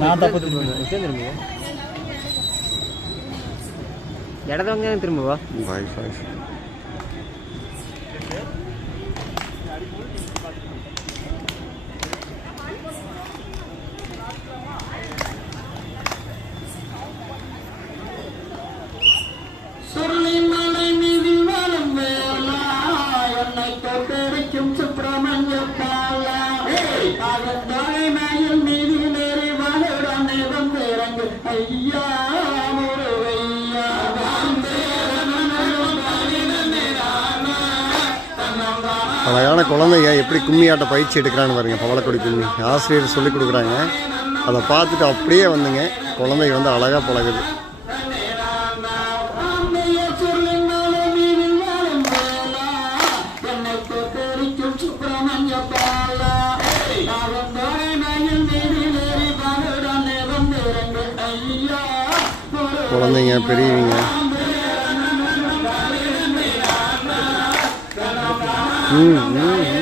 நான் தப்பு திரும்பி இடத்தவங்க திரும்பவா? அழகான குழந்தைங்க எப்படி கும்மியாட்ட பயிற்சி எடுக்கிறான்னு பாருங்க பவளக்கொடி கும்மி. ஆசிரியர் சொல்லிக் கொடுக்குறாங்க. அதை பார்த்துட்டு அப்படியே வந்துங்க. குழந்தைங்க வந்து அழகாக பழகுது. குழந்தைங்க பெரியவங்க. うん。うんうん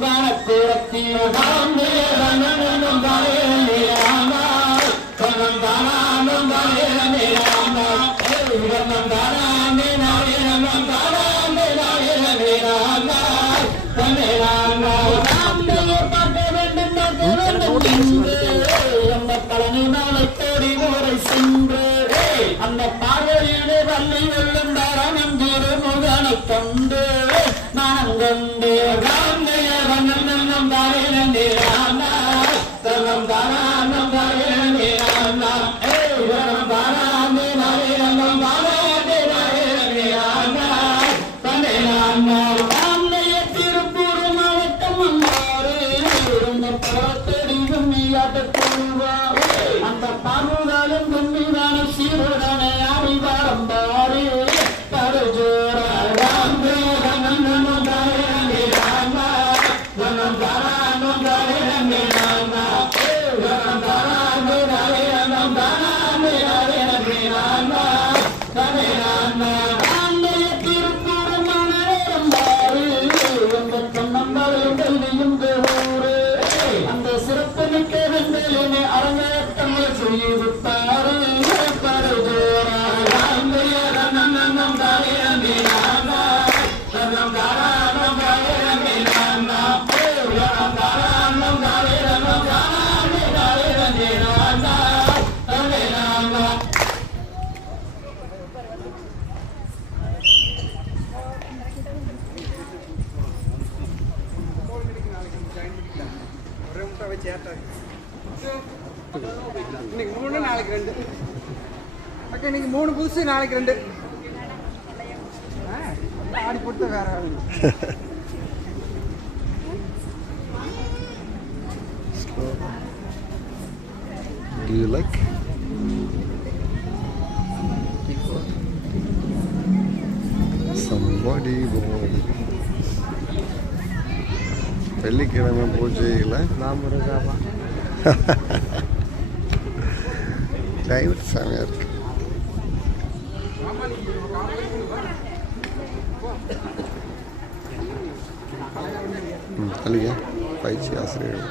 வனக்கூடத்தில் தான் பழனி நாளை. கோடி முறை சென்று புதுசு நாளைக்கு ரெண்டு ஆடி போட்டு வேற. Do you like? Somebody born. வெள்ளிக்கிழமை பூஜையில் மாமுருகாவா கிளைமேட் செமையாக இருக்கு ம் பயிற்சி ஆசிரியர்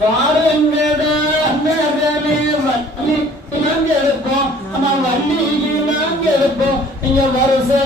வாருங்கடா அண்ணர்களே வள்ளி நாங்க இருப்போம் ஆமா வருஷம்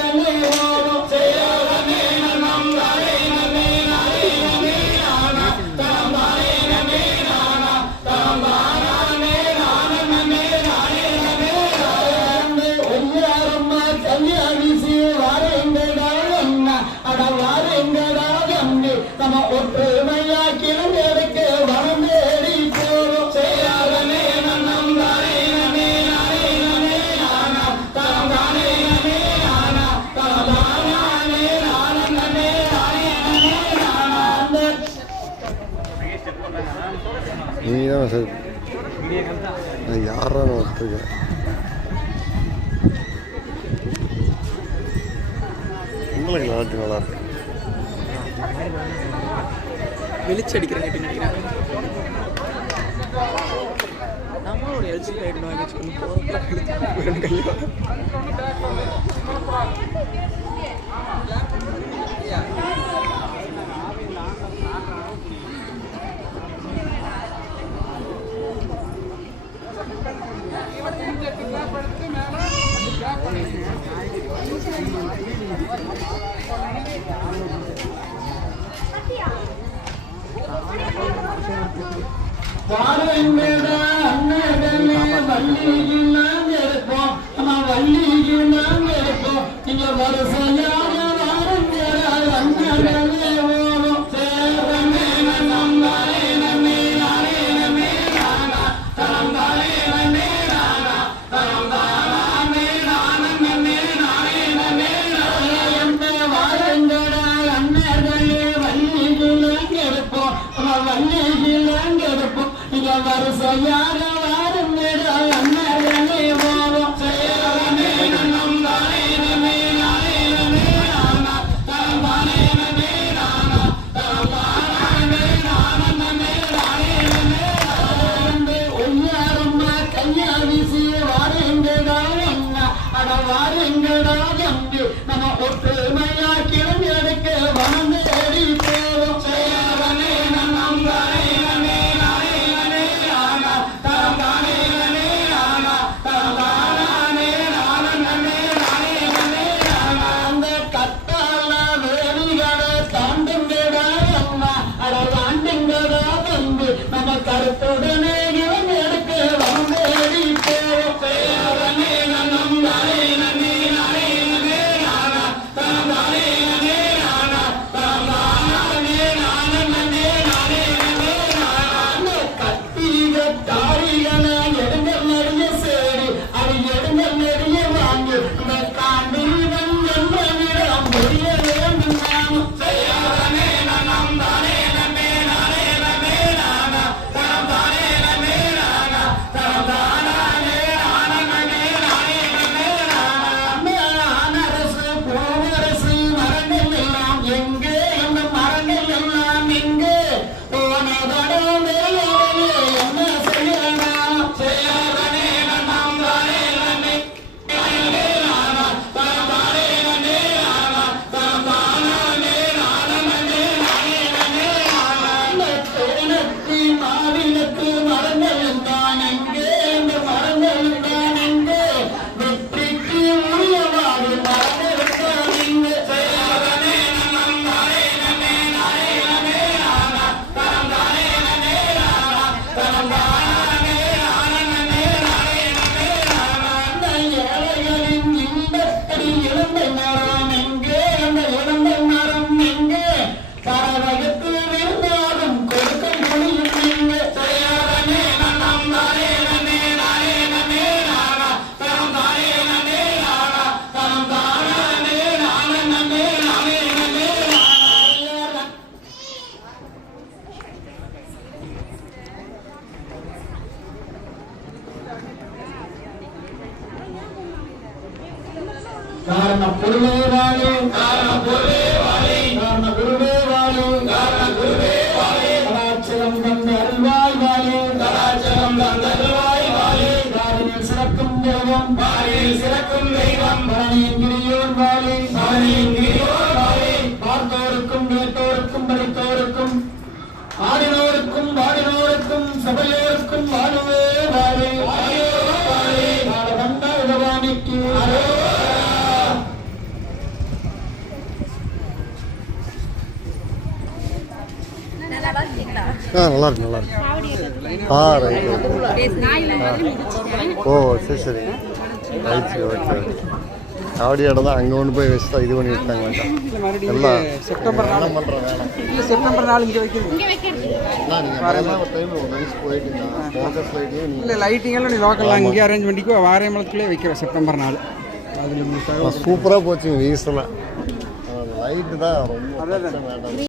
அண்ணா அட வாருங்கடா நம்ம ஒற்றுமையாக்கிலும் எனக்கு வரம் தேடி போறோம்? செய்யாதனே நன்னம் தானே நானே நானா தானே நானா தானே நானே நானா சார். யாரா நான் உங்களுக்கு நாட்டு நல்லா இருக்கு நினைக்கிறேன் நம்மளும் ஒரு எல்ஜி லைட் வாங்கி வச்சுக்கணும். கையில் வள்ளிக்கு நாங்க இருப்போம். நம்ம வள்ளிக்கு நாங்க இருப்போம். நீங்க வருஷம் காரண பொருளே வாழே காரண பொருளே வாழே காரண குருவே வாழே காரண குருவே வாழே கலாச்சலம் தந்த அருள்வாய் வாழே கலாச்சலம் தந்த அருள்வாய் வாழே காரணியில் சிறக்கும் தெய்வம். பாரியில் சிறக்கும் தெய்வம். பரணியின் கிரியோன் வாழே பரணியின் கிரியோன் வாழே பார்த்தோருக்கும் கேட்டோருக்கும் படித்தோருக்கும் ஆடினோருக்கும் பாடினோருக்கும் சபையோருக்கும் வாழுவே வாழே வாழே வாழே வாழ வந்த பகவானிக்கு ஆ நல்லா இருக்கு நல்லா இருக்கு ஆ ரைட் ஓ சரி சரி. ரைட் ஓகே காவடி இடம் தான் அங்கே கொண்டு போய் வச்சு இது பண்ணி விட்டாங்க. எல்லாம் செப்டம்பர் நாலு வேலை பண்ணுற வேலை? இல்லை செப்டம்பர் நாலு இங்கே வைக்கிறது இல்லை லைட்டிங் எல்லாம் நீ லோக்கலில் இங்கே அரேஞ்ச் பண்ணிக்கோ. வாரியமலத்துக்குள்ளே வைக்கிறோம் செப்டம்பர் நாலு அதில் சூப்பராக போச்சுங்க வீசலாம் லைட்டு தான் ரொம்ப